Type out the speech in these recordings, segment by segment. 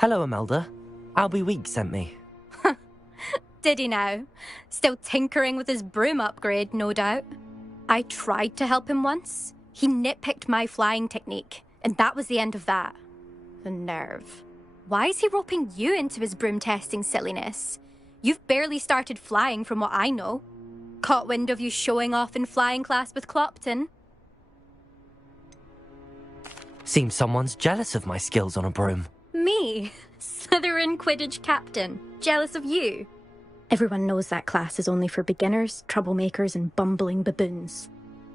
Hello, Imelda. Albie Weeks sent me. Did he now? Still tinkering with his broom upgrade, no doubt. I tried to help him once. He nitpicked my flying technique, and that was the end of that. The nerve. Why is he roping you into his broom testing silliness? You've barely started flying from what I know. Caught wind of you showing off in flying class with Clopton? Seems someone's jealous of my skills on a broom. Me? Slytherin Quidditch captain. Jealous of you? Everyone knows that class is only for beginners, troublemakers, and bumbling baboons.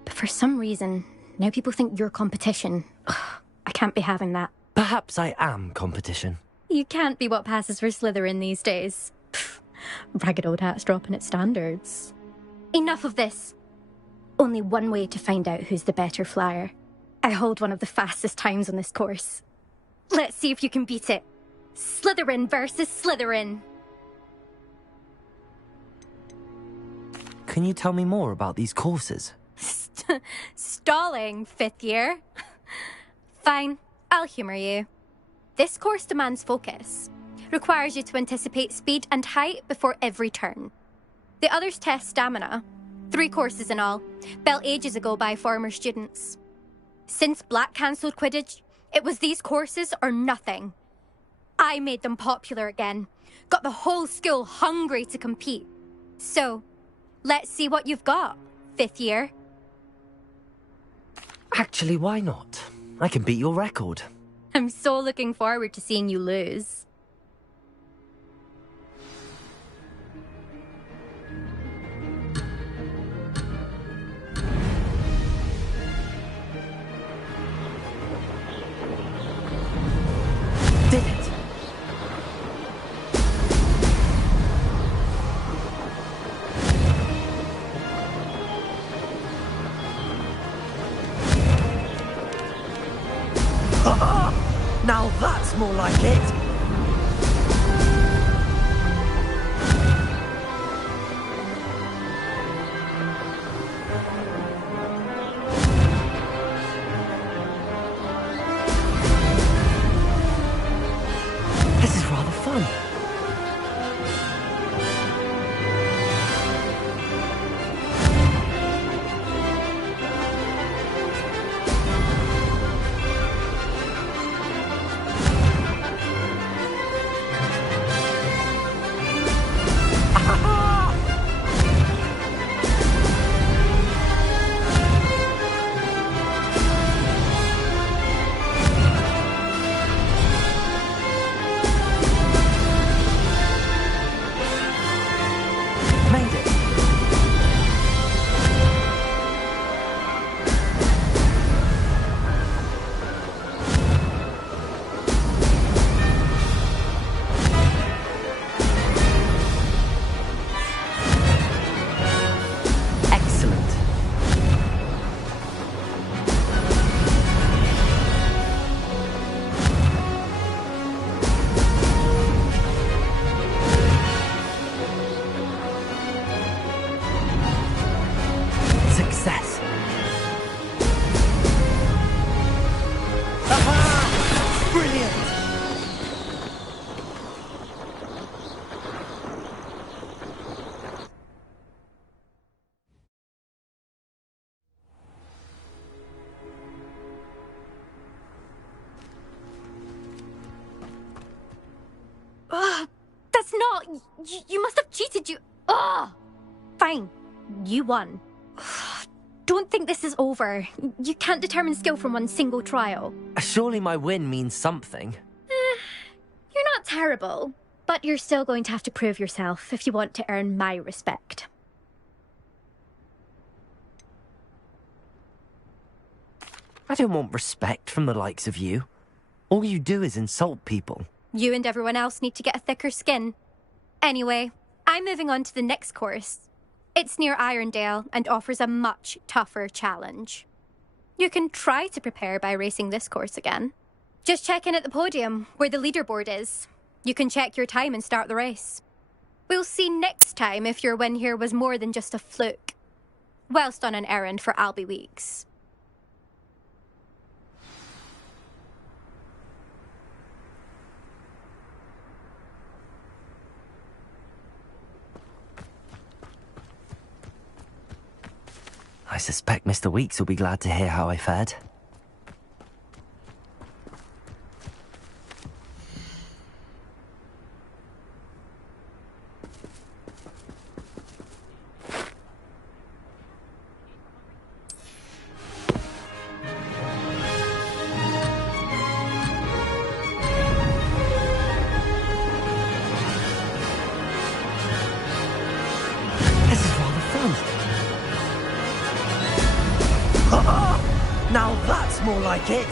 But for some reason, now people think you're competition. Ugh, I can't be having that. Perhaps I am competition. You can't be what passes for Slytherin these days. Pfft, ragged old hat's dropping its standards. Enough of this. Only one way to find out who's the better flyer. I hold one of the fastest times on this course. Let's see if you can beat it. Slytherin versus Slytherin. Can you tell me more about these courses? Stalling, fifth year. Fine, I'll humour you. This course demands focus. Requires you to anticipate speed and height before every turn. The others test stamina. 3 courses in all, built ages ago by former students. Since Black cancelled Quidditch, it was these courses or nothing. I made them popular again. Got the whole school hungry to compete. So, let's see what you've got, fifth year. Actually, why not? I can beat your record. I'm so looking forward to seeing you lose. Did it? Now that's more like it! This is rather fun. You must have cheated, you... Oh! Fine. You won. Don't think this is over. You can't determine skill from one single trial. Surely my win means something. You're not terrible, but you're still going to have to prove yourself if you want to earn my respect. I don't want respect from the likes of you. All you do is insult people. You and everyone else need to get a thicker skin. Anyway, I'm moving on to the next course. It's near Irondale and offers a much tougher challenge. You can try to prepare by racing this course again. Just check in at the podium, where the leaderboard is. You can check your time and start the race. We'll see next time if your win here was more than just a fluke. Whilst on an errand for Albie Weeks. I suspect Mr. Weeks will be glad to hear how I fared. This is rather fun. Now that's more like it!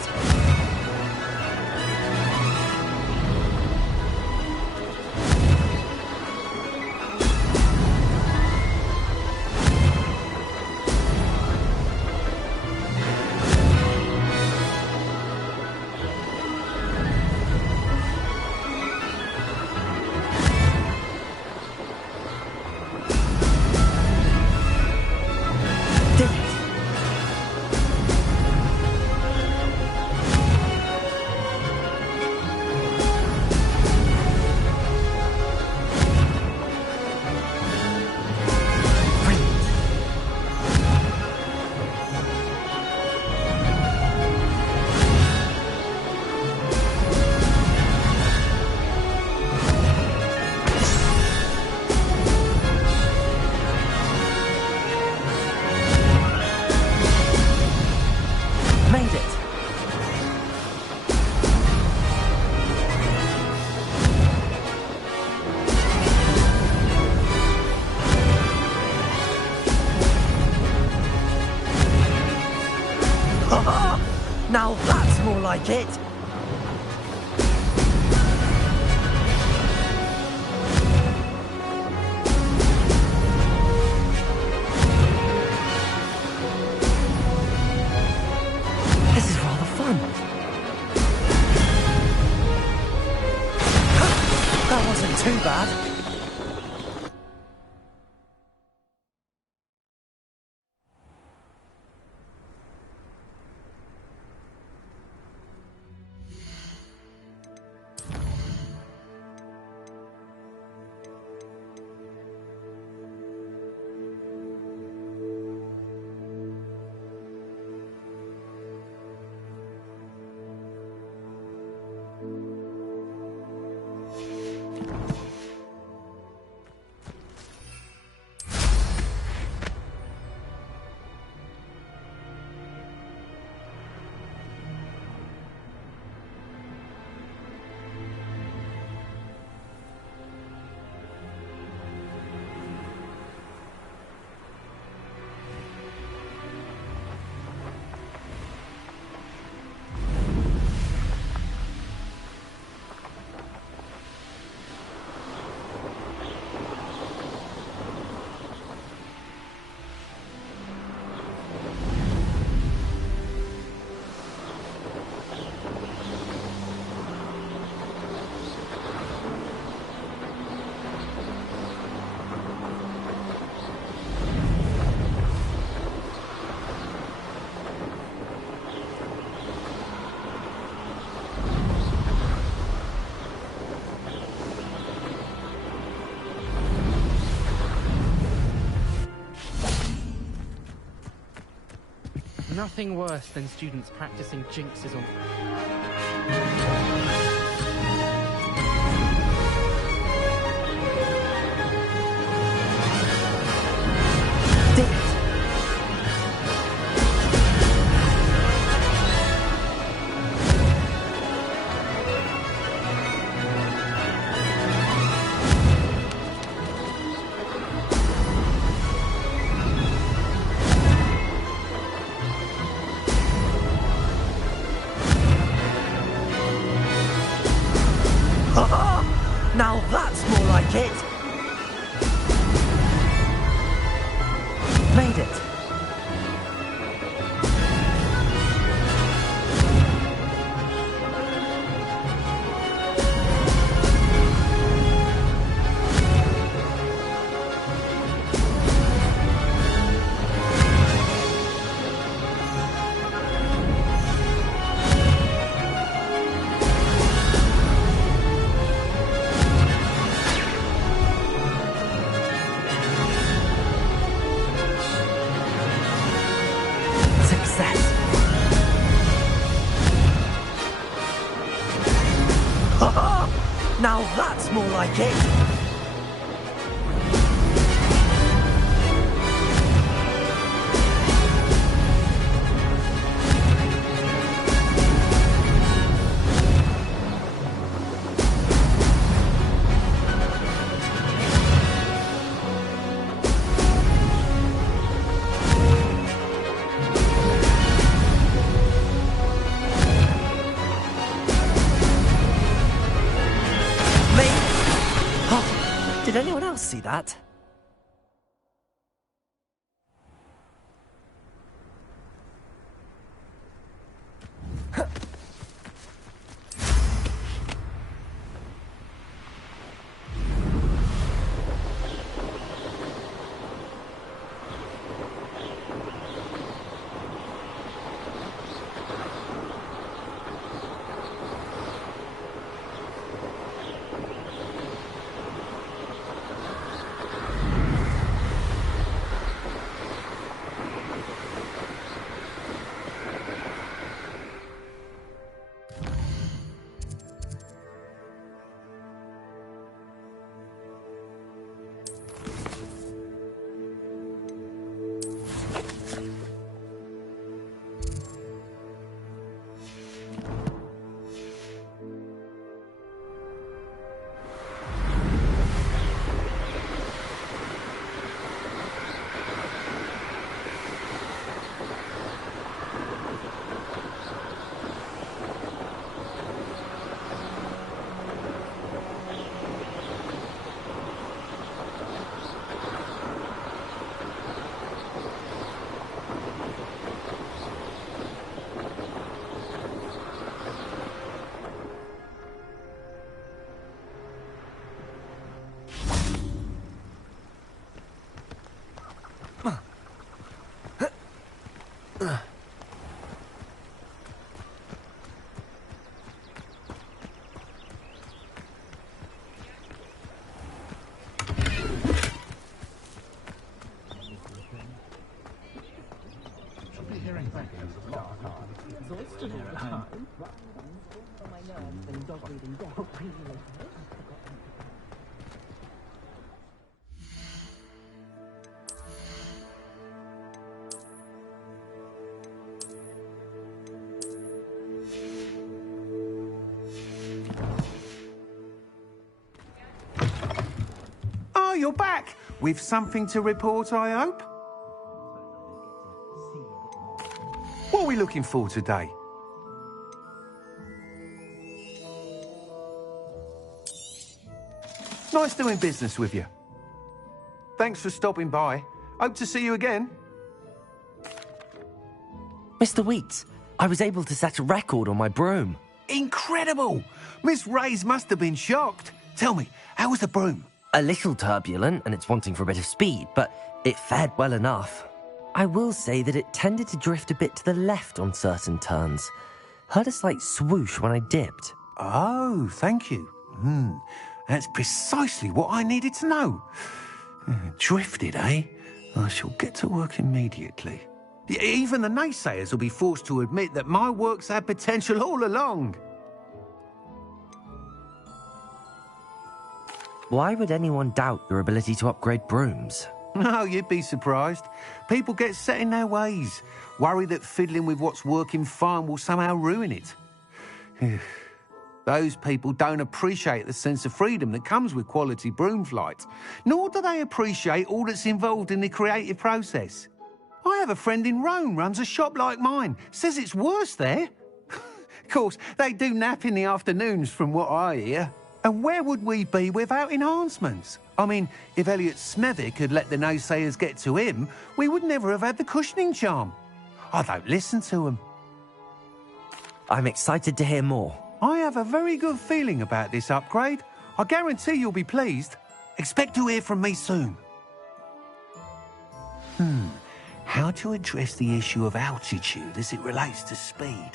Now that's more like it! This is rather fun. That wasn't too bad. Nothing worse than students practicing jinxes on... made it. Now that's more like it! Did anyone else see that? Oh, you're back! With something to report, I hope? What are we looking for today? Nice doing business with you. Thanks for stopping by. Hope to see you again. Mr. Wheats, I was able to set a record on my broom. Incredible! Miss Reyes must have been shocked. Tell me, how was the broom? A little turbulent, and it's wanting for a bit of speed, but it fared well enough. I will say that it tended to drift a bit to the left on certain turns. Heard a slight swoosh when I dipped. Oh, thank you. That's precisely what I needed to know. Drifted, eh? I shall get to work immediately. Even the naysayers will be forced to admit that my work's had potential all along. Why would anyone doubt your ability to upgrade brooms? No, you'd be surprised. People get set in their ways, worry that fiddling with what's working fine will somehow ruin it. Those people don't appreciate the sense of freedom that comes with quality broom flight, nor do they appreciate all that's involved in the creative process. I have a friend in Rome runs a shop like mine, says it's worse there. Of course, they do nap in the afternoons from what I hear. And where would we be without enhancements? I mean, if Elliot Smethwick had let the naysayers get to him, we would never have had the cushioning charm. I don't listen to them. I'm excited to hear more. I have a very good feeling about this upgrade. I guarantee you'll be pleased. Expect to hear from me soon. How to address the issue of altitude as it relates to speed?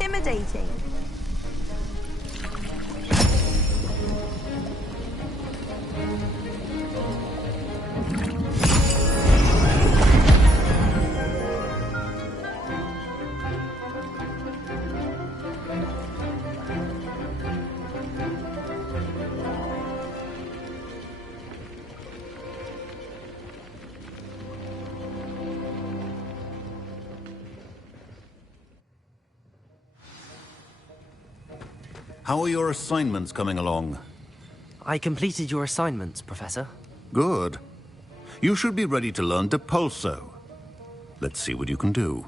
Intimidating. How are your assignments coming along? I completed your assignments, Professor. Good. You should be ready to learn Depulso. Let's see what you can do.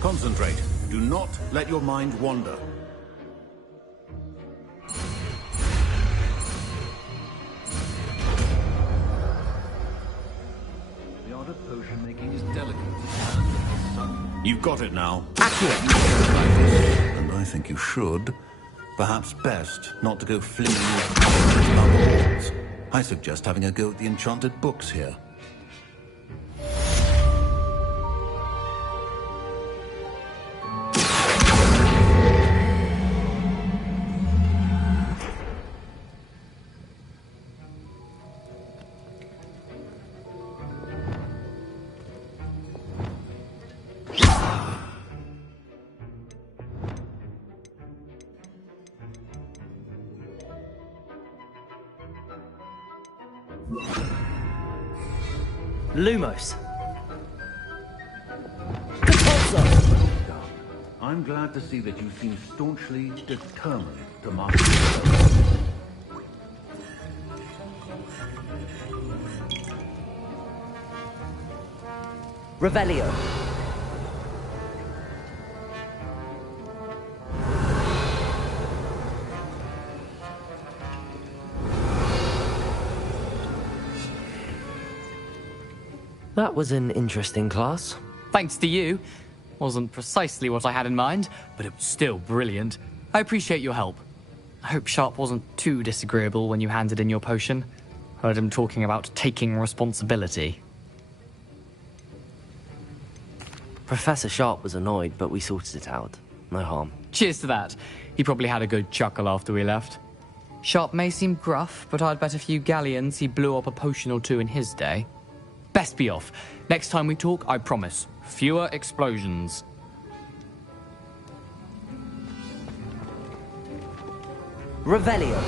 Concentrate. Do not let your mind wander. The art of potion making is delicate. You've got it now. And I think you should. Perhaps best not to go flinging your bubbles. I suggest having a go at the enchanted books here. Lumos. I'm glad to see that you seem staunchly determined to master yourself. Revelio. That was an interesting class. Thanks to you. Wasn't precisely what I had in mind, but it was still brilliant. I appreciate your help. I hope Sharp wasn't too disagreeable when you handed in your potion. Heard him talking about taking responsibility. Professor Sharp was annoyed, but we sorted it out. No harm. Cheers to that. He probably had a good chuckle after we left. Sharp may seem gruff, but I'd bet a few galleons he blew up a potion or two in his day. Best be off. Next time we talk, I promise. Fewer explosions. Revelio.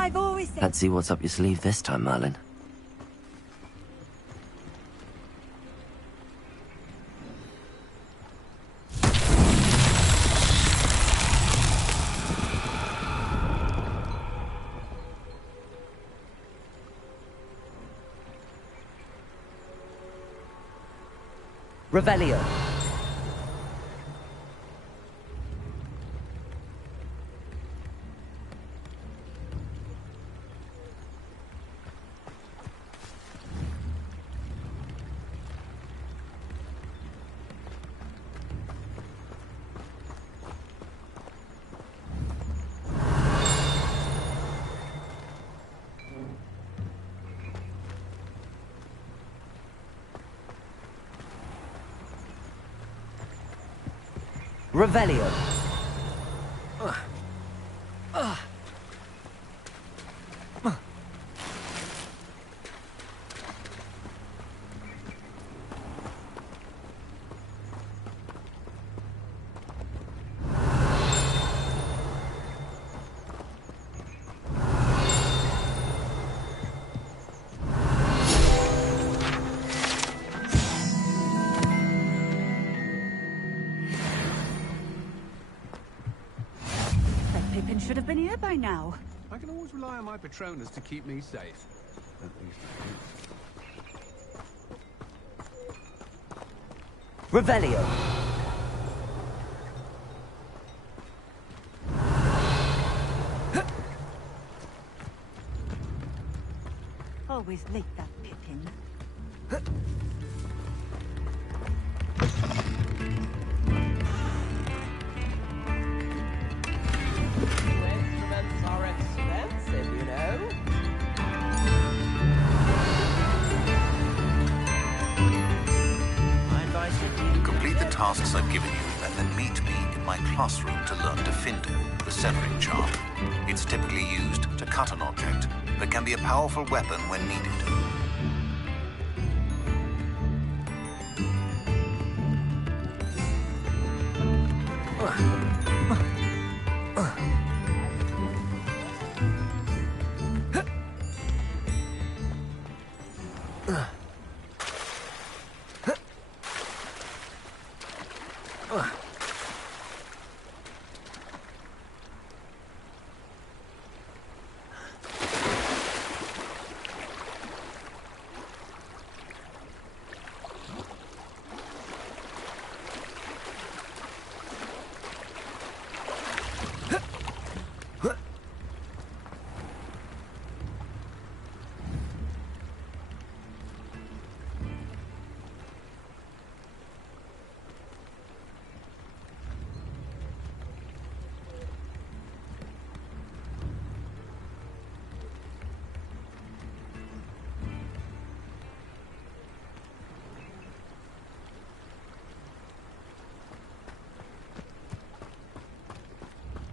I've always said... Let's see what's up your sleeve this time, Merlin. Revelio. Revelio. Pippin should have been here by now. I can always rely on my Patronus to keep me safe. At least I think. Revelio. Always late, that Pippin. tasks I've given you, and then meet me in my classroom to learn Defindo, the severing charm. It's typically used to cut an object, but can be a powerful weapon when needed.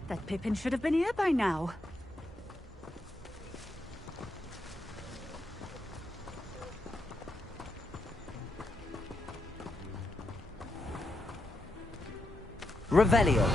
That Pippin should have been here by now. Revelio.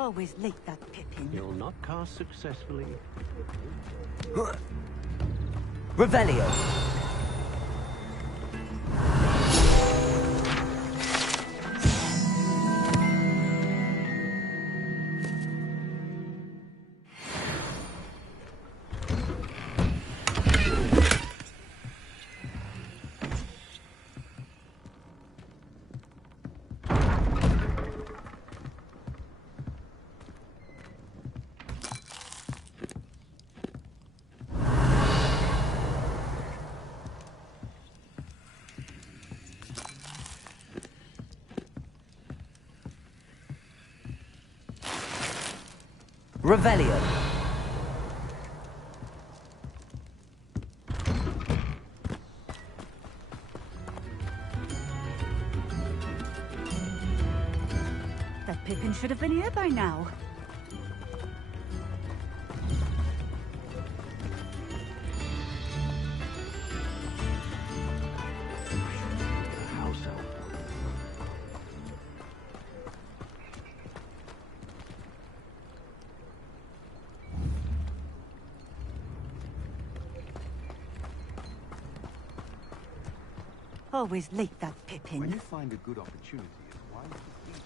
Always late, that Pippin. You'll not cast successfully. Revelio. Revelio. That Pippin should have been here by now. Always like that Pippin. When you find a good opportunity, it's wise to seize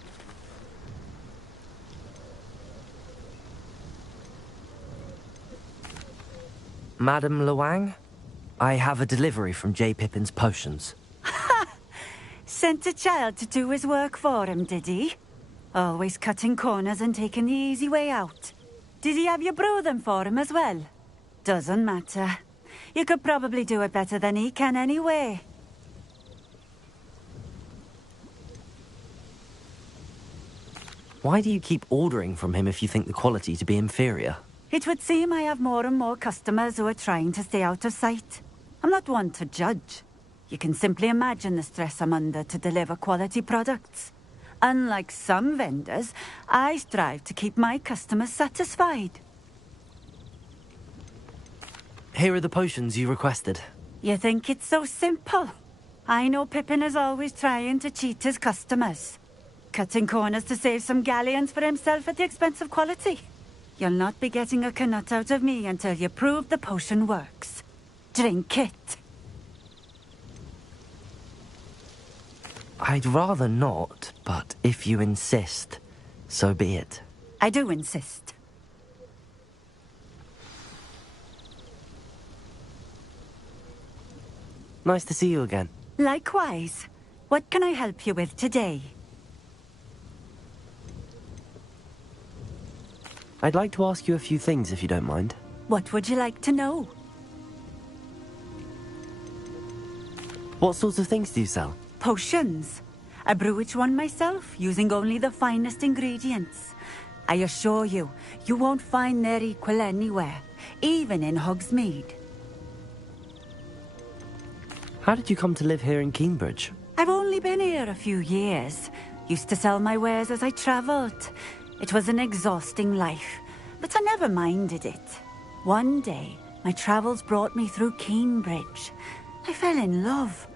it. Madam Luang, I have a delivery from J. Pippin's potions. Sent a child to do his work for him, did he? Always cutting corners and taking the easy way out. Did he have you brew them for him as well? Doesn't matter. You could probably do it better than he can anyway. Why do you keep ordering from him if you think the quality to be inferior? It would seem I have more and more customers who are trying to stay out of sight. I'm not one to judge. You can simply imagine the stress I'm under to deliver quality products. Unlike some vendors, I strive to keep my customers satisfied. Here are the potions you requested. You think it's so simple? I know Pippin is always trying to cheat his customers. Cutting corners to save some galleons for himself at the expense of quality. You'll not be getting a canut out of me until you prove the potion works. Drink it. I'd rather not, but if you insist, so be it. I do insist. Nice to see you again. Likewise. What can I help you with today? I'd like to ask you a few things if you don't mind. What would you like to know? What sorts of things do you sell? Potions. I brew each one myself, using only the finest ingredients. I assure you, you won't find their equal anywhere, even in Hogsmeade. How did you come to live here in Cambridge? I've only been here a few years. Used to sell my wares as I travelled. It was an exhausting life, but I never minded it. One day, my travels brought me through Cambridge. I fell in love.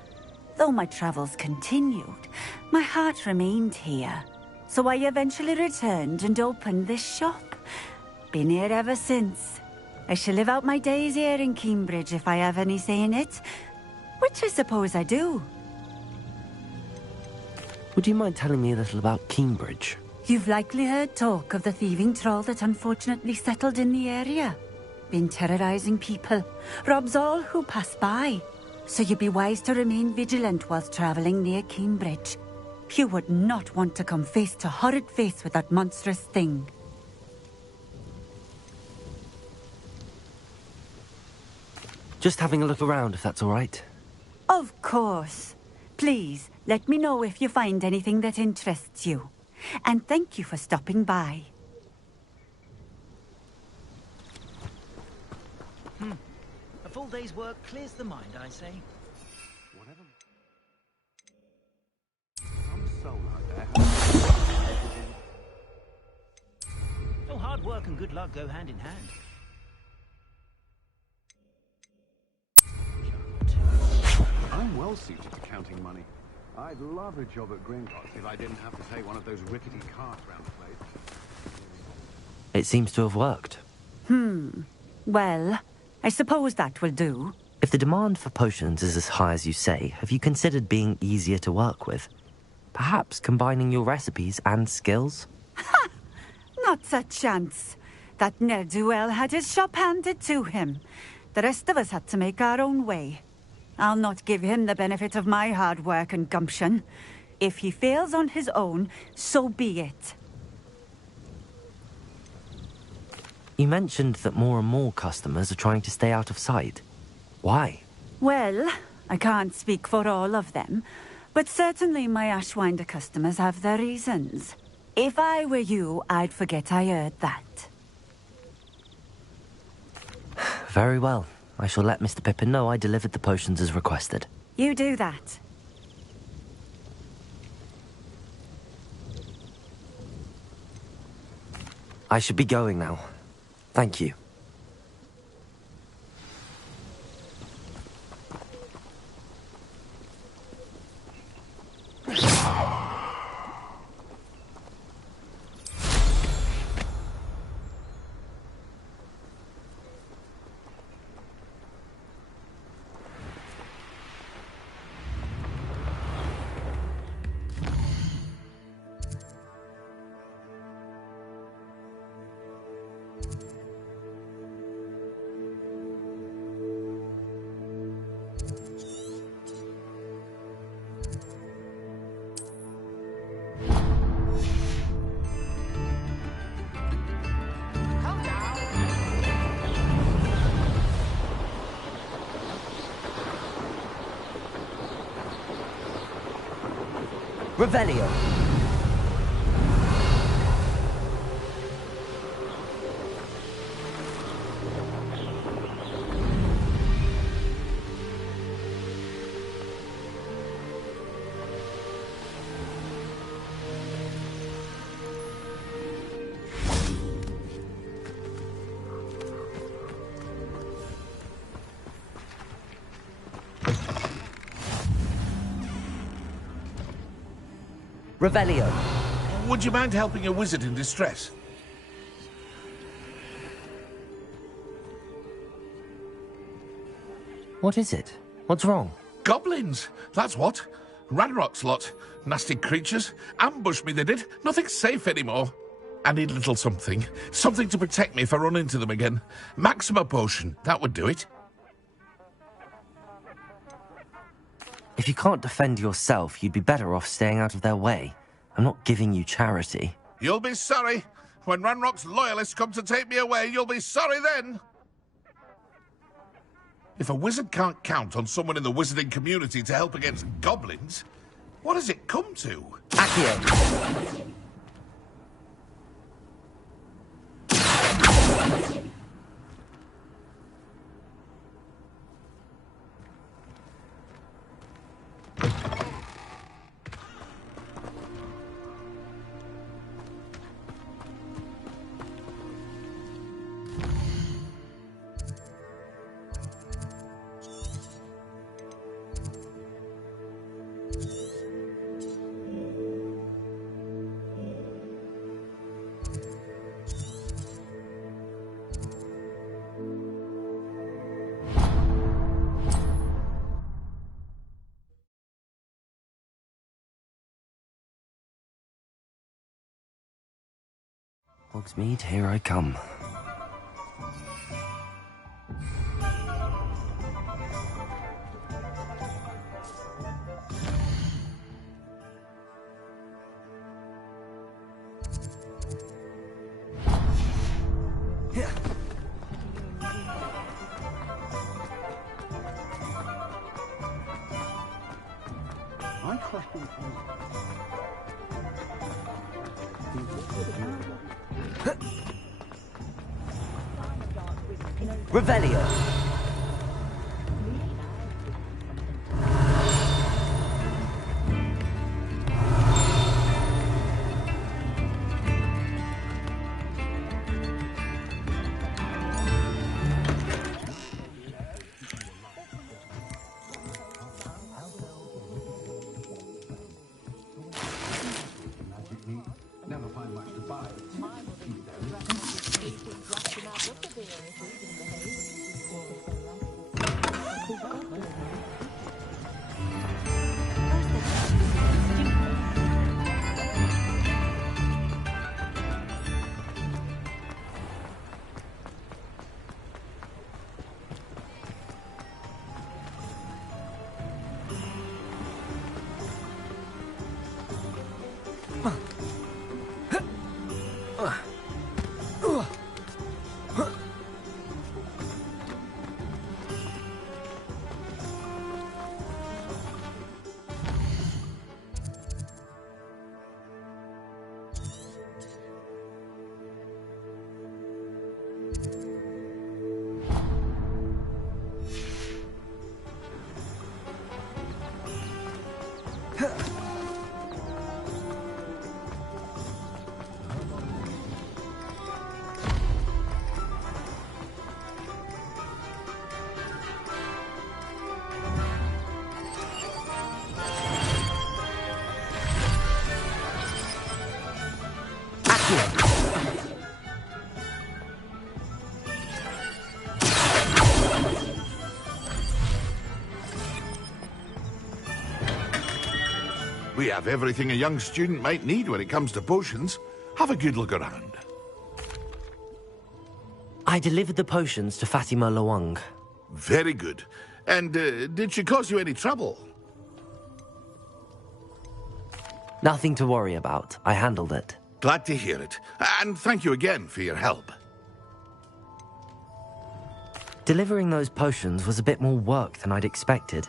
Though my travels continued, my heart remained here. So I eventually returned and opened this shop. Been here ever since. I shall live out my days here in Cambridge if I have any say in it, which I suppose I do. Would you mind telling me a little about Cambridge? You've likely heard talk of the thieving troll that unfortunately settled in the area. Been terrorizing people, robs all who pass by. So you'd be wise to remain vigilant whilst traveling near Cambridge. You would not want to come face to horrid face with that monstrous thing. Just having a look around, if that's all right. Of course. Please, let me know if you find anything that interests you. And thank you for stopping by. A full day's work clears the mind, I say. Whatever. Some soul out there. Oh, hard work and good luck go hand in hand. I'm well suited to counting money. I'd love a job at Gringotts if I didn't have to take one of those rickety carts round the place. It seems to have worked. Well, I suppose that will do. If the demand for potions is as high as you say, have you considered being easier to work with? Perhaps combining your recipes and skills? Not a chance. That ne'er-do-well had his shop handed to him. The rest of us had to make our own way. I'll not give him the benefit of my hard work and gumption. If he fails on his own, so be it. You mentioned that more and more customers are trying to stay out of sight. Why? Well, I can't speak for all of them, but certainly my Ashwinder customers have their reasons. If I were you, I'd forget I heard that. Very well. I shall let Mr. Pippin know I delivered the potions as requested. You do that. I should be going now. Thank you. Revelio. Revelio. Would you mind helping a wizard in distress? What is it? What's wrong? Goblins, that's what. Ranrock's lot. Nasty creatures. Ambushed me, they did. Nothing's safe anymore. I need a little something. Something to protect me if I run into them again. Maxima potion, that would do it. If you can't defend yourself, you'd be better off staying out of their way. I'm not giving you charity. You'll be sorry. When Ranrock's loyalists come to take me away, you'll be sorry then. If a wizard can't count on someone in the wizarding community to help against goblins, what does it come to? Accio. Hogsmeade, here I come. My question is... Revelio. Never find much to buy. We have everything a young student might need when it comes to potions. Have a good look around. I delivered the potions to Fatima Lawang. Very good. And did she cause you any trouble? Nothing to worry about. I handled it. Glad to hear it. And thank you again for your help. Delivering those potions was a bit more work than I'd expected.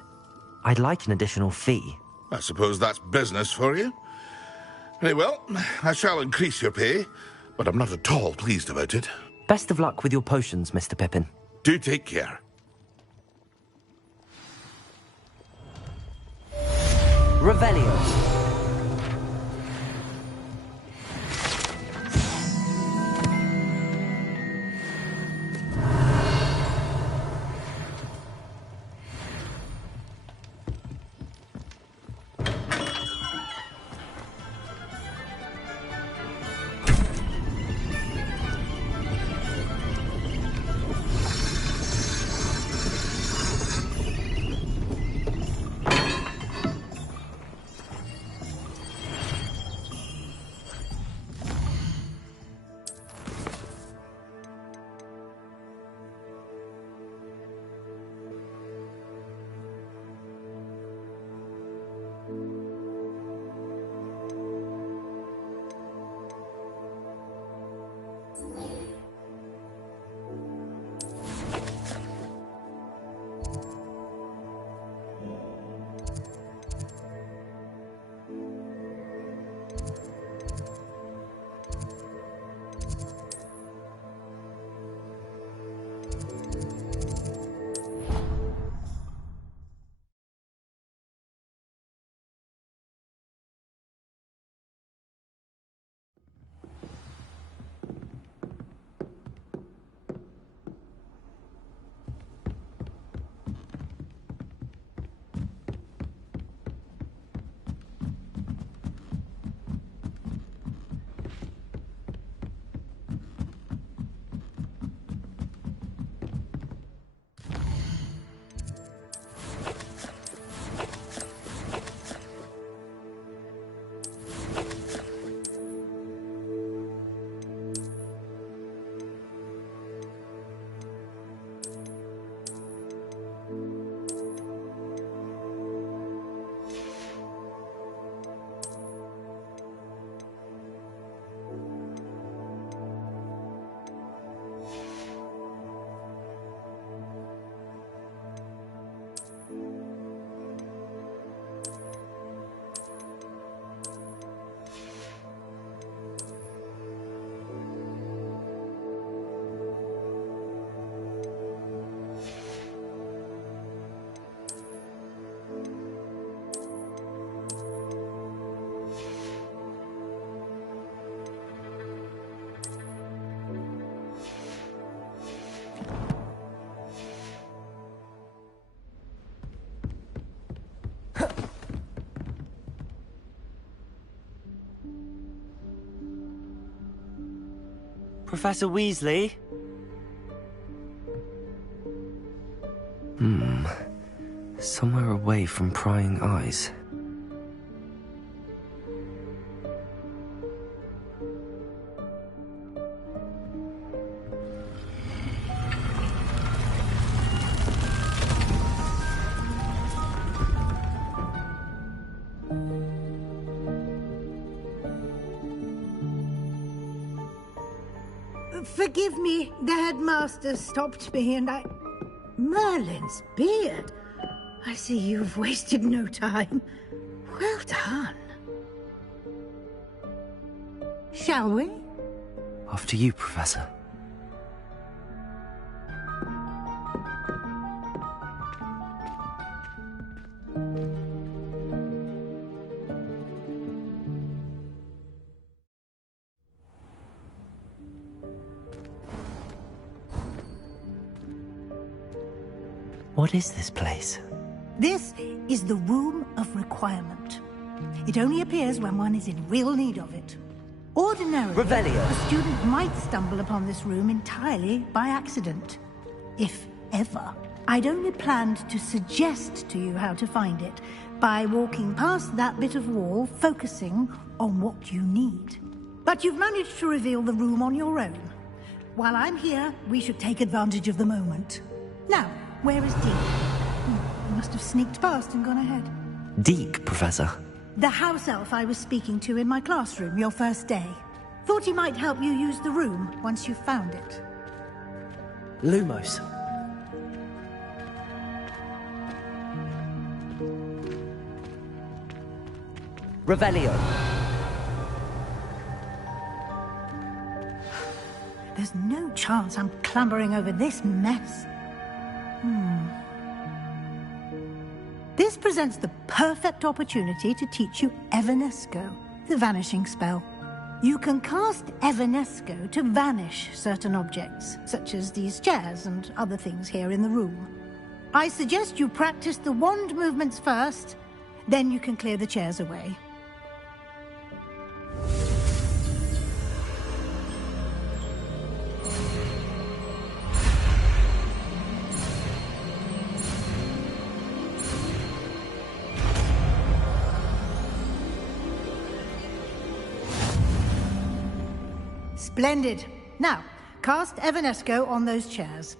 I'd like an additional fee. I suppose that's business for you. Very well. I shall increase your pay, but I'm not at all pleased about it. Best of luck with your potions, Mr. Pippin. Do take care. Revelio. Professor Weasley? Somewhere away from prying eyes. Forgive me, the headmaster stopped me and I... Merlin's beard. I see you've wasted no time. Well done. Shall we? After you, Professor. What is this place? This is the Room of Requirement. It only appears when one is in real need of it. Ordinarily, Revelio. a student might stumble upon this room entirely by accident. If ever. I'd only planned to suggest to you how to find it by walking past that bit of wall, focusing on what you need. But you've managed to reveal the room on your own. While I'm here, we should take advantage of the moment. Now, where is Deek? He must have sneaked past and gone ahead. Deek, Professor. The house elf I was speaking to in my classroom your first day. Thought he might help you use the room once you found it. Lumos. Revelio. There's no chance I'm clambering over this mess. This presents the perfect opportunity to teach you Evanesco, the vanishing spell. You can cast Evanesco to vanish certain objects, such as these chairs and other things here in the room. I suggest you practice the wand movements first, then you can clear the chairs away. Splendid. Now, cast Evanesco on those chairs.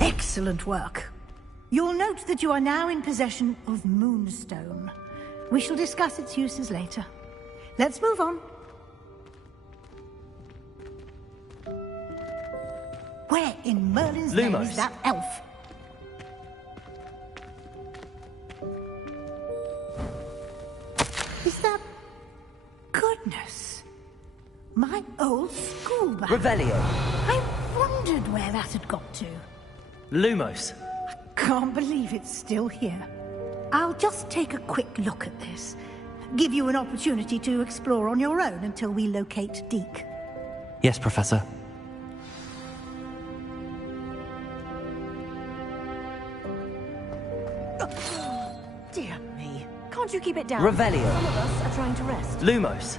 Excellent work. You'll note that you are now in possession of Moonstone. We shall discuss its uses later. Let's move on. Where in Merlin's name is that elf? Is that... Goodness. My old school bag. Revelio. I wondered where that had got to. Lumos. Can't believe it's still here. I'll just take a quick look at this. Give you an opportunity to explore on your own until we locate Deke. Yes, Professor. Dear me. Can't you keep it down? Revelio. Some of us are trying to rest. Lumos.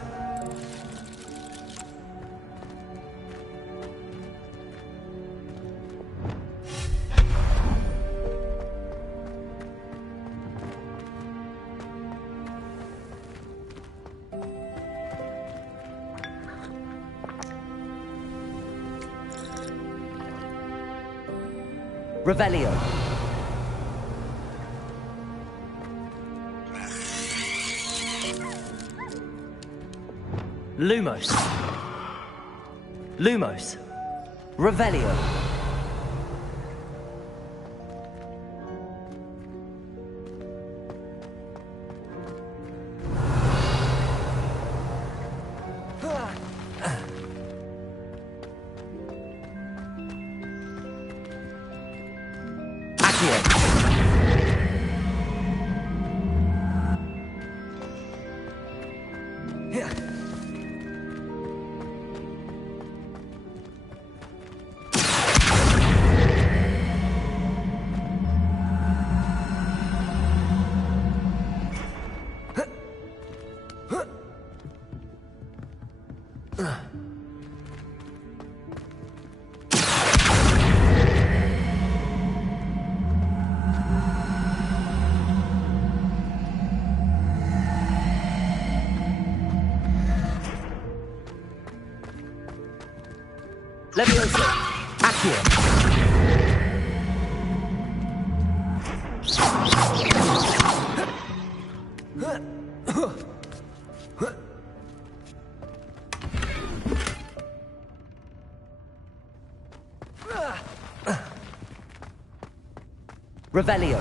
Revelio. Lumos. Lumos. Revelio. Leviosa. Accio. Revelio.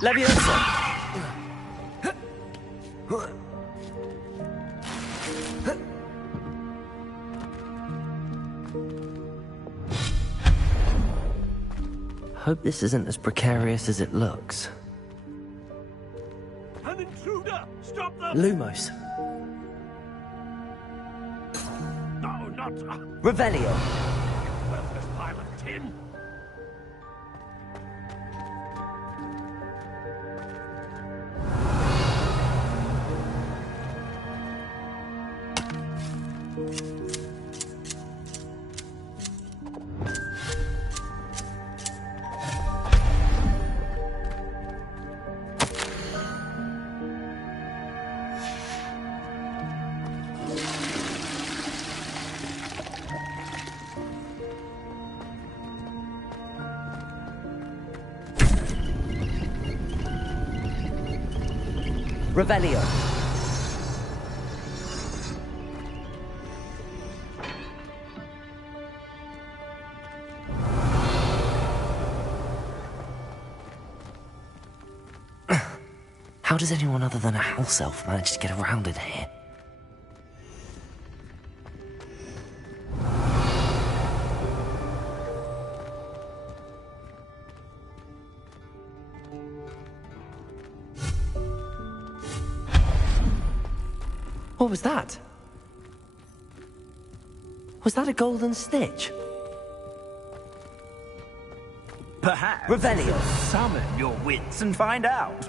Leviosa. Hope this isn't as precarious as it looks. An intruder! Stop them! Lumos. Revelio. Worthless pile of tin. Revelio. How does anyone other than a house elf manage to get around in here? What was that? Was that a golden snitch? Perhaps. Revelio. Summon your wits and find out.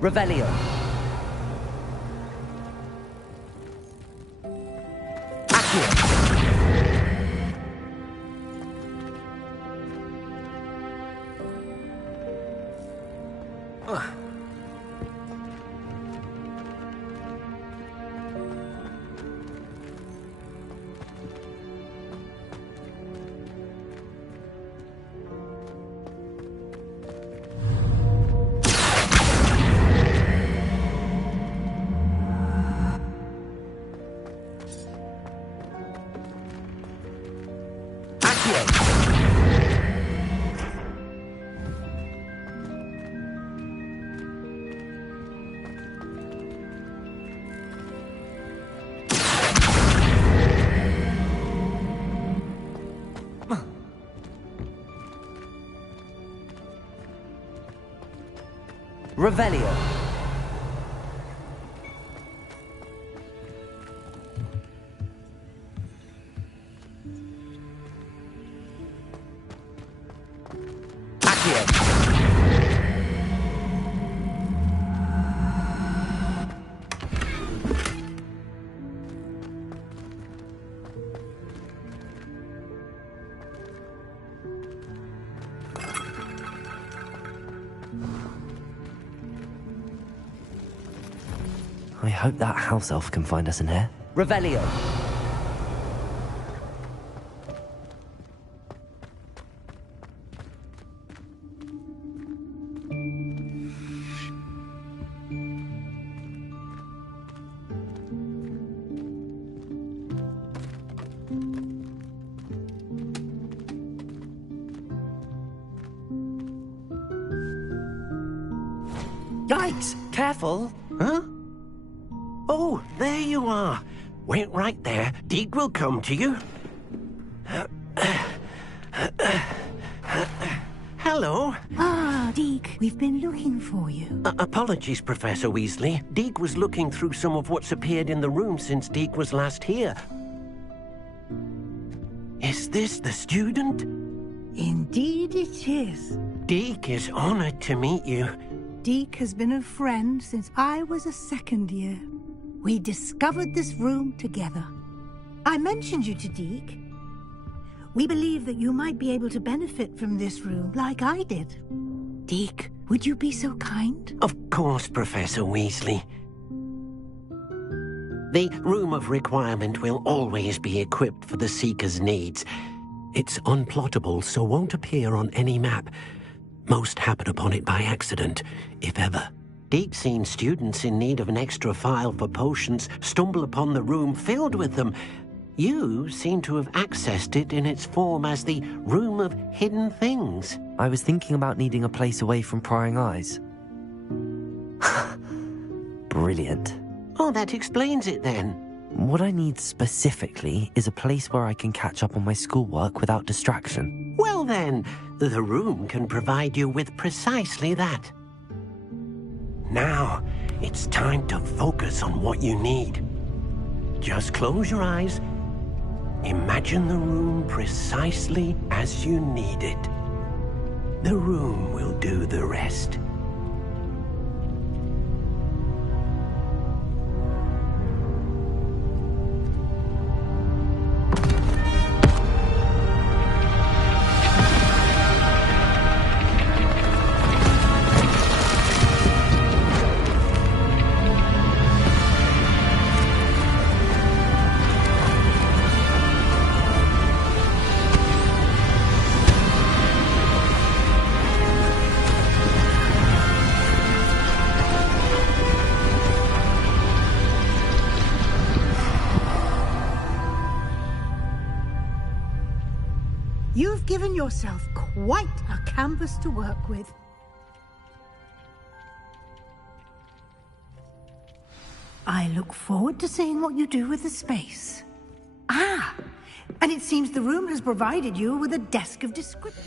Revelio. Revelio. I hope that house elf can find us in here. Revelio. Yikes! Careful! Huh? Oh, there you are. Wait right there. Deek will come to you. Hello. Ah, Deek, we've been looking for you. Apologies, Professor Weasley. Deek was looking through some of what's appeared in the room since Deek was last here. Is this the student? Indeed it is. Deek is honored to meet you. Deek has been a friend since I was a second year. We discovered this room together. I mentioned you to Deek. We believe that you might be able to benefit from this room like I did. Deek, would you be so kind? Of course, Professor Weasley. The Room of Requirement will always be equipped for the Seeker's needs. It's unplottable, so won't appear on any map. Most happen upon it by accident, if ever. Deke's seen students in need of an extra file for potions stumble upon the room filled with them. You seem to have accessed it in its form as the Room of Hidden Things. I was thinking about needing a place away from prying eyes. Brilliant. Oh, that explains it then. What I need specifically is a place where I can catch up on my schoolwork without distraction. Well then, the room can provide you with precisely that. Now, it's time to focus on what you need. Just close your eyes. Imagine the room precisely as you need it. The room will do the rest. You've given yourself quite a canvas to work with. I look forward to seeing what you do with the space. Ah, and it seems the room has provided you with a desk of description.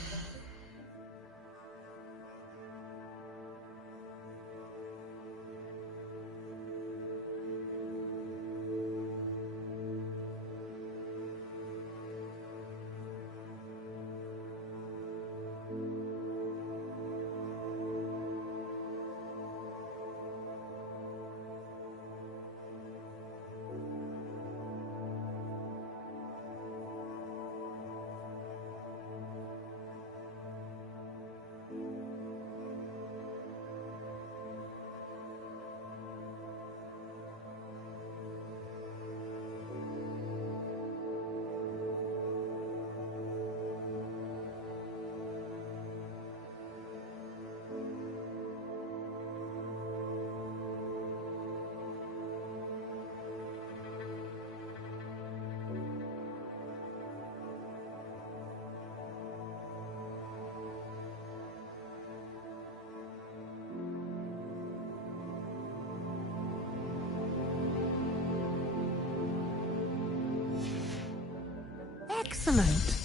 Excellent.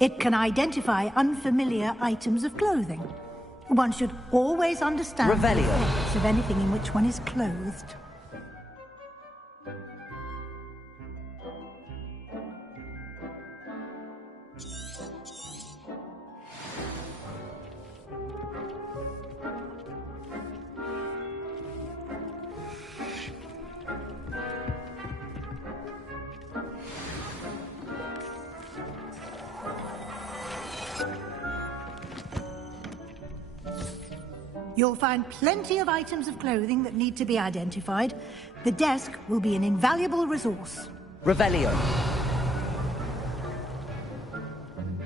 It can identify unfamiliar items of clothing. One should always understand the Revelio. effects of anything in which one is clothed. You'll find plenty of items of clothing that need to be identified. The desk will be an invaluable resource. Revelio.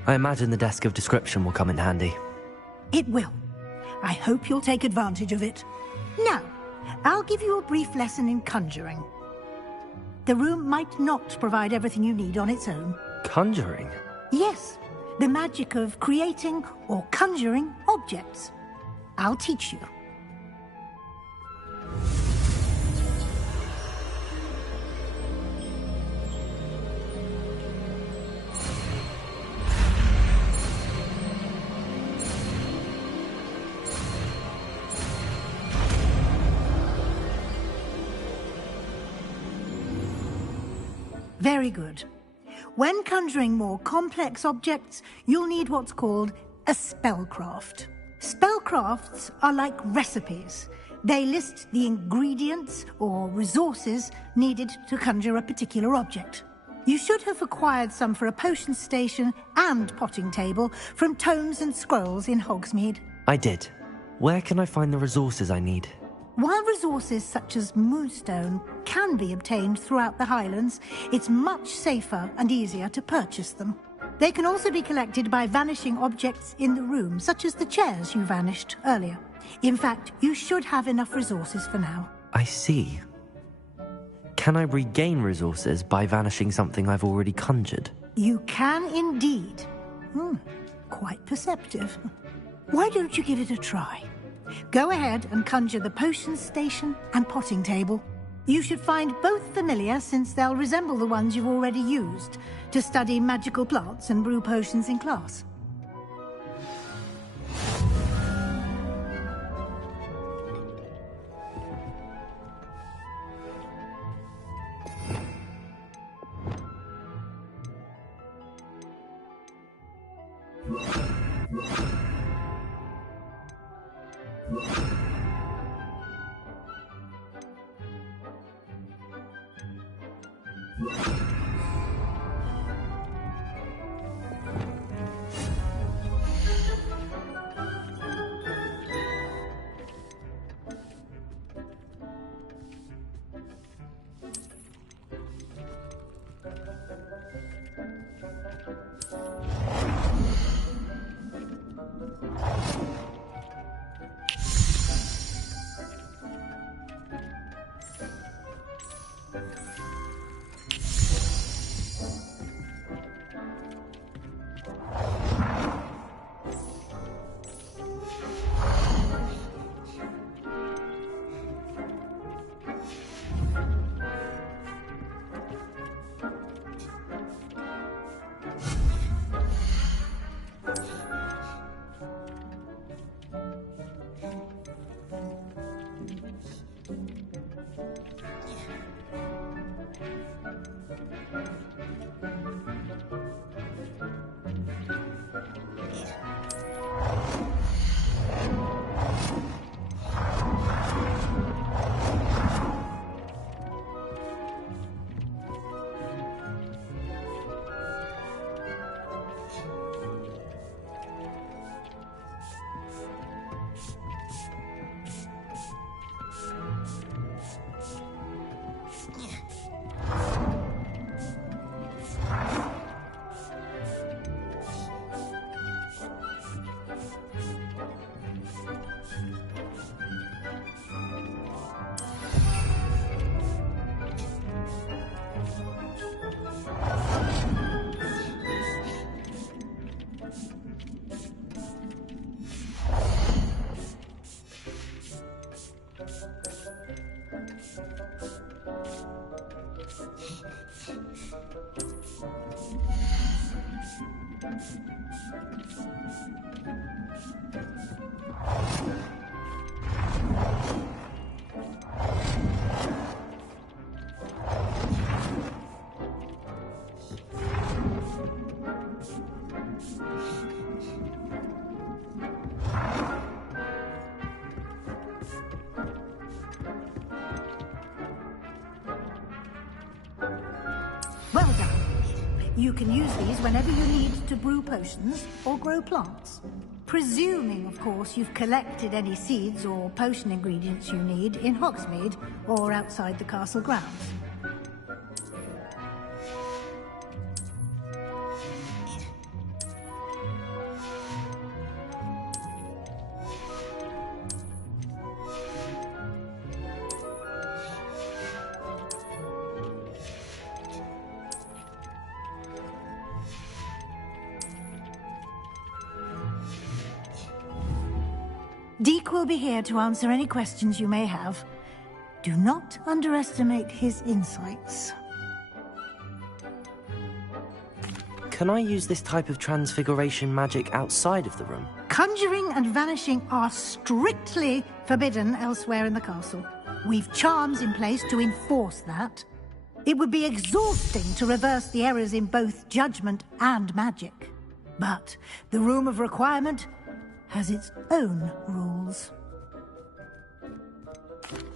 I imagine the desk of description will come in handy. It will. I hope you'll take advantage of it. Now, I'll give you a brief lesson in conjuring. The room might not provide everything you need on its own. Conjuring? Yes, the magic of creating or conjuring objects. I'll teach you. Very good. When conjuring more complex objects, you'll need what's called a spellcraft. Spellcrafts are like recipes. They list the ingredients or resources needed to conjure a particular object. You should have acquired some for a potion station and potting table from tomes and scrolls in Hogsmeade. I did. Where can I find the resources I need? While resources such as moonstone can be obtained throughout the Highlands, it's much safer and easier to purchase them. They can also be collected by vanishing objects in the room, such as the chairs you vanished earlier. In fact, you should have enough resources for now. I see. Can I regain resources by vanishing something I've already conjured? You can indeed. Quite perceptive. Why don't you give it a try? Go ahead and conjure the potions station and potting table. You should find both familiar, since they'll resemble the ones you've already used to study magical plants and brew potions in class. Well done. You can use these whenever you need to brew potions or grow plants. Presuming, of course, you've collected any seeds or potion ingredients you need in Hogsmeade or outside the castle grounds. Deke will be here to answer any questions you may have. Do not underestimate his insights. Can I use this type of transfiguration magic outside of the room? Conjuring and vanishing are strictly forbidden elsewhere in the castle. We've charms in place to enforce that. It would be exhausting to reverse the errors in both judgment and magic. But the Room of Requirement has its own rules.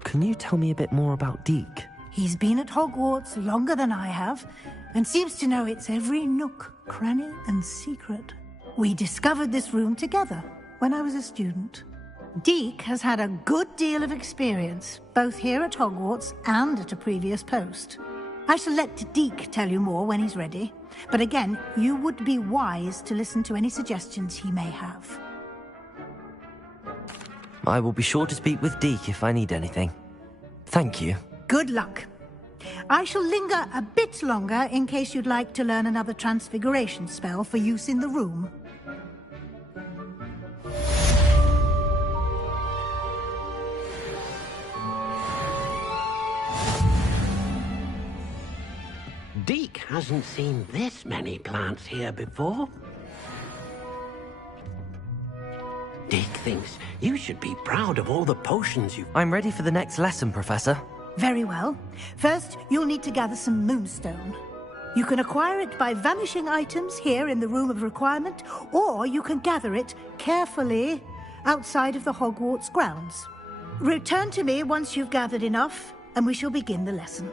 Can you tell me a bit more about Deke? He's been at Hogwarts longer than I have, and seems to know its every nook, cranny, and secret. We discovered this room together when I was a student. Deke has had a good deal of experience, both here at Hogwarts and at a previous post. I shall let Deke tell you more when he's ready, but again, you would be wise to listen to any suggestions he may have. I will be sure to speak with Deke if I need anything. Thank you. Good luck. I shall linger a bit longer in case you'd like to learn another transfiguration spell for use in the room. Deke hasn't seen this many plants here before. Deke thinks you should be proud of all the potions you've... I'm ready for the next lesson, Professor. Very well. First, you'll need to gather some moonstone. You can acquire it by vanishing items here in the Room of Requirement, or you can gather it carefully outside of the Hogwarts grounds. Return to me once you've gathered enough, and we shall begin the lesson.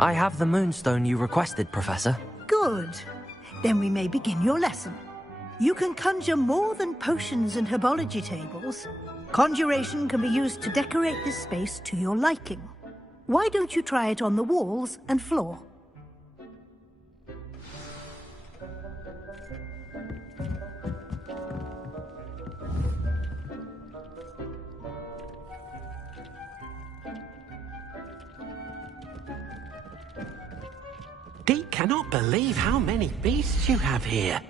I have the moonstone you requested, Professor. Good. Then we may begin your lesson. You can conjure more than potions and herbology tables. Conjuration can be used to decorate this space to your liking. Why don't you try it on the walls and floor? Deke cannot believe how many beasts you have here.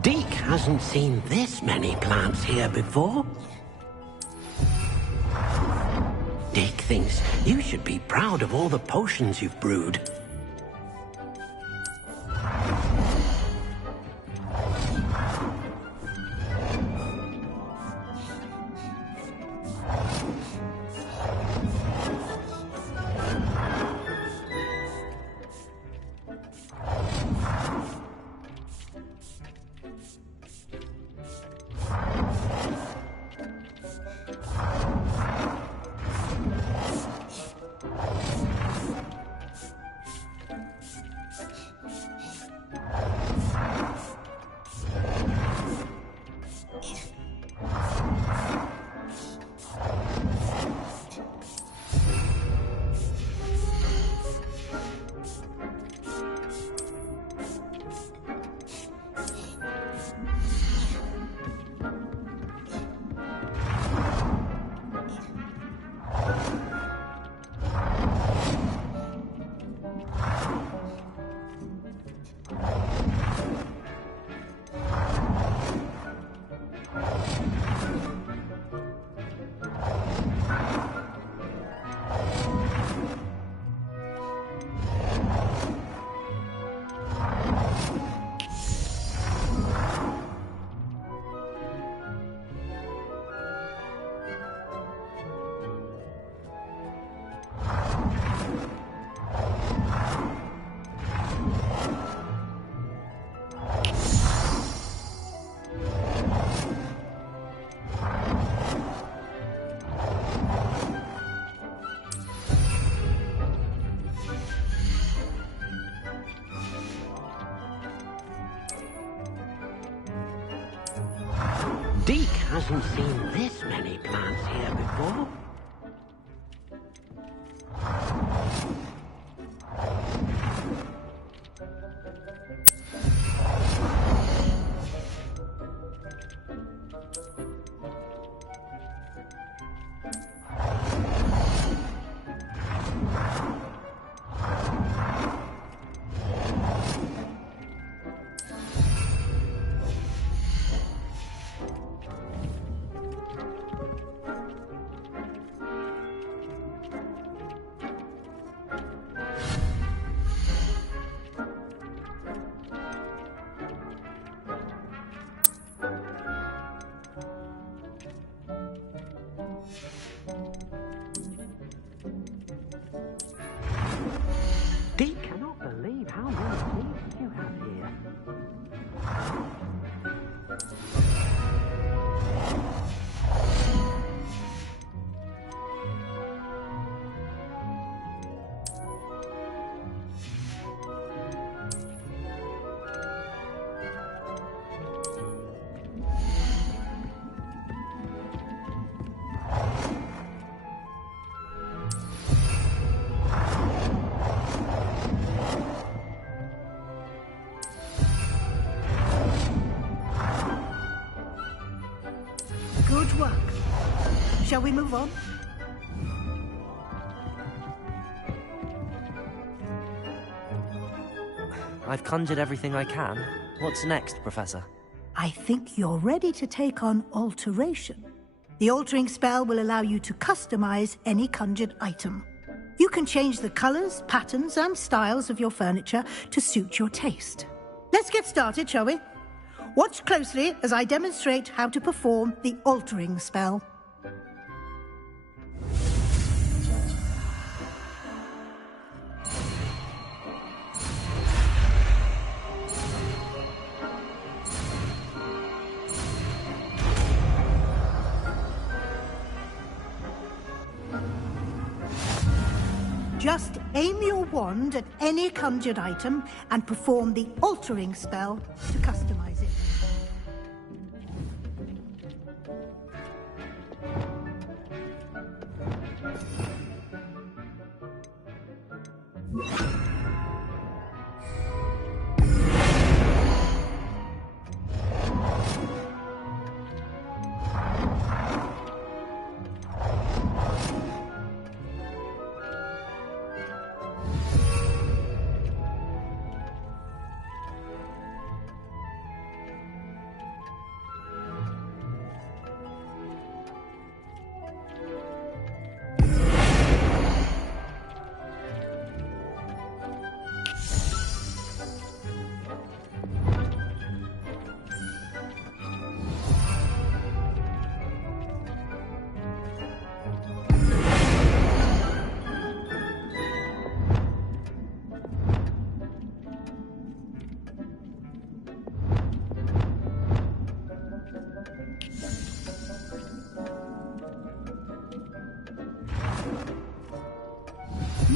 Deke hasn't seen this many plants here before. Deke thinks you should be proud of all the potions you've brewed. Deke hasn't seen this many plants here before. I cannot believe how many thieves you have here. Good work. Shall we move on? I've conjured everything I can. What's next, Professor? I think you're ready to take on alteration. The altering spell will allow you to customize any conjured item. You can change the colors, patterns, and styles of your furniture to suit your taste. Let's get started, shall we? Watch closely as I demonstrate how to perform the altering spell. Just aim your wand at any conjured item and perform the altering spell to customize it.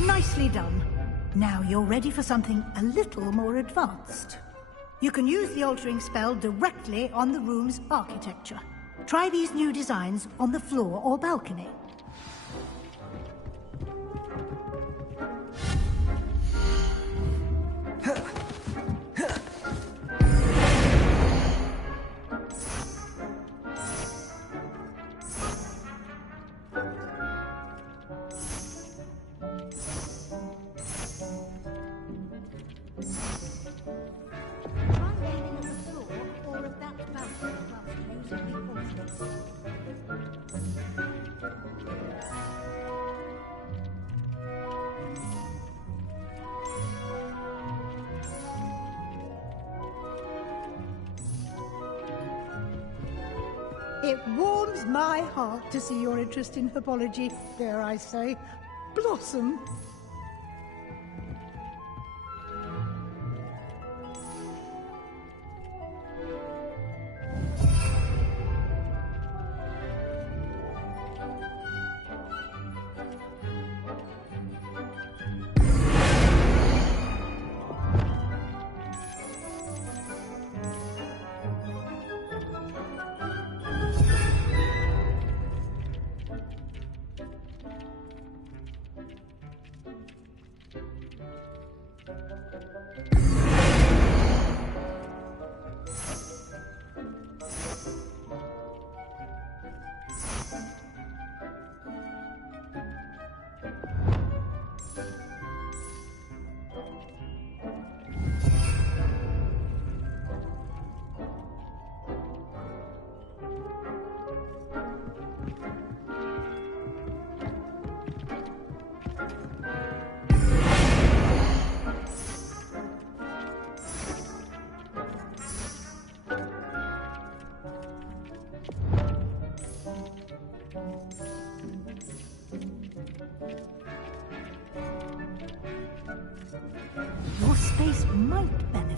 Nicely done. Now you're ready for something a little more advanced. You can use the altering spell directly on the room's architecture. Try these new designs on the floor or balcony. It warms my heart to see your interest in herbology, dare I say, blossom.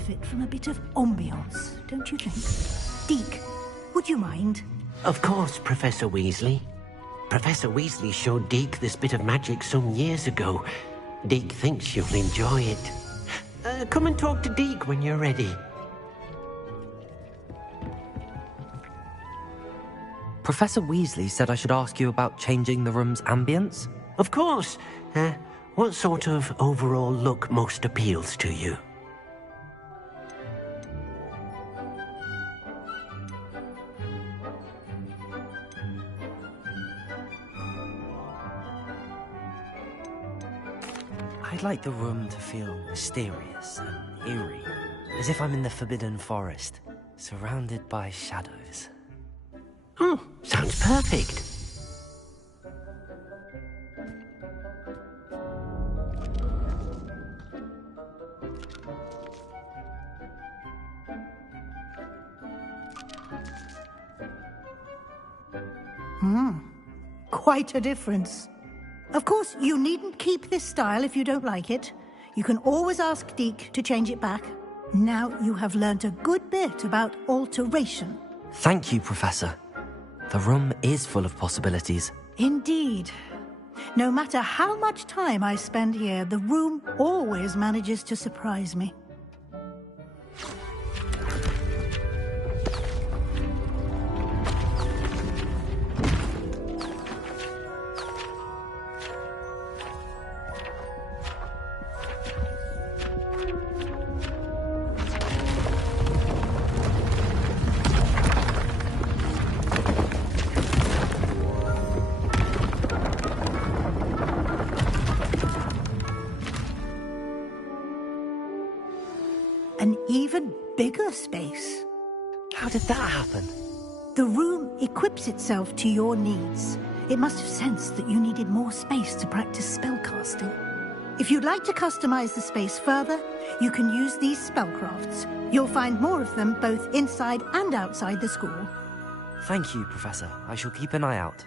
benefit from a bit of ambiance, don't you think? Deke, would you mind? Of course, Professor Weasley. Professor Weasley showed Deke this bit of magic some years ago. Deke thinks you'll enjoy it. Come and talk to Deke when you're ready. Professor Weasley said I should ask you about changing the room's ambience? Of course. What sort of overall look most appeals to you? I'd like the room to feel mysterious and eerie, as if I'm in the Forbidden Forest, surrounded by shadows. Oh, sounds perfect. Quite a difference. Of course, you needn't keep this style if you don't like it. You can always ask Deke to change it back. Now you have learnt a good bit about alteration. Thank you, Professor. The room is full of possibilities. Indeed. No matter how much time I spend here, the room always manages to surprise me. An even bigger space. How did that happen? The room equips itself to your needs. It must have sensed that you needed more space to practice spellcasting. If you'd like to customize the space further, you can use these spellcrafts. You'll find more of them both inside and outside the school. Thank you, Professor. I shall keep an eye out.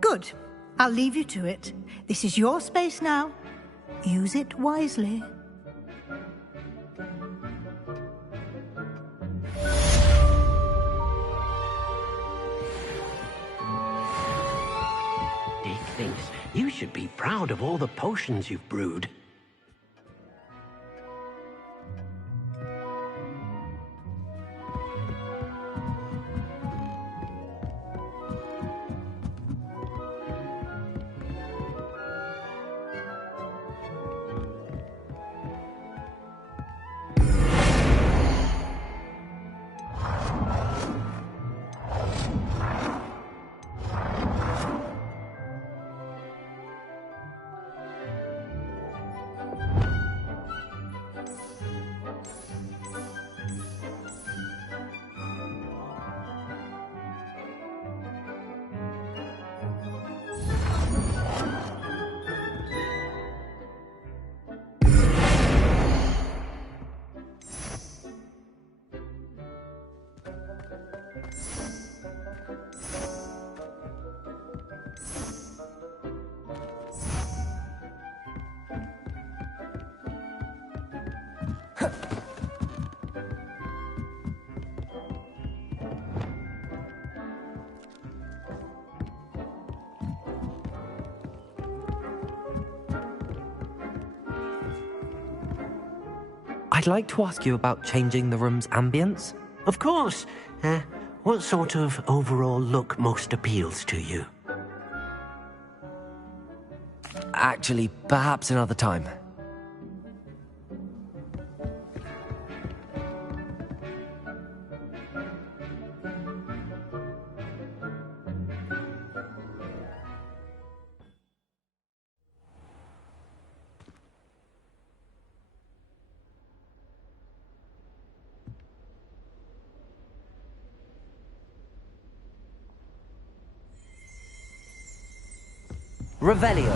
Good. I'll leave you to it. This is your space now. Use it wisely. Deke thinks you should be proud of all the potions you've brewed. I'd like to ask you about changing the room's ambience. Of course. What sort of overall look most appeals to you? Actually, perhaps another time. Revelio.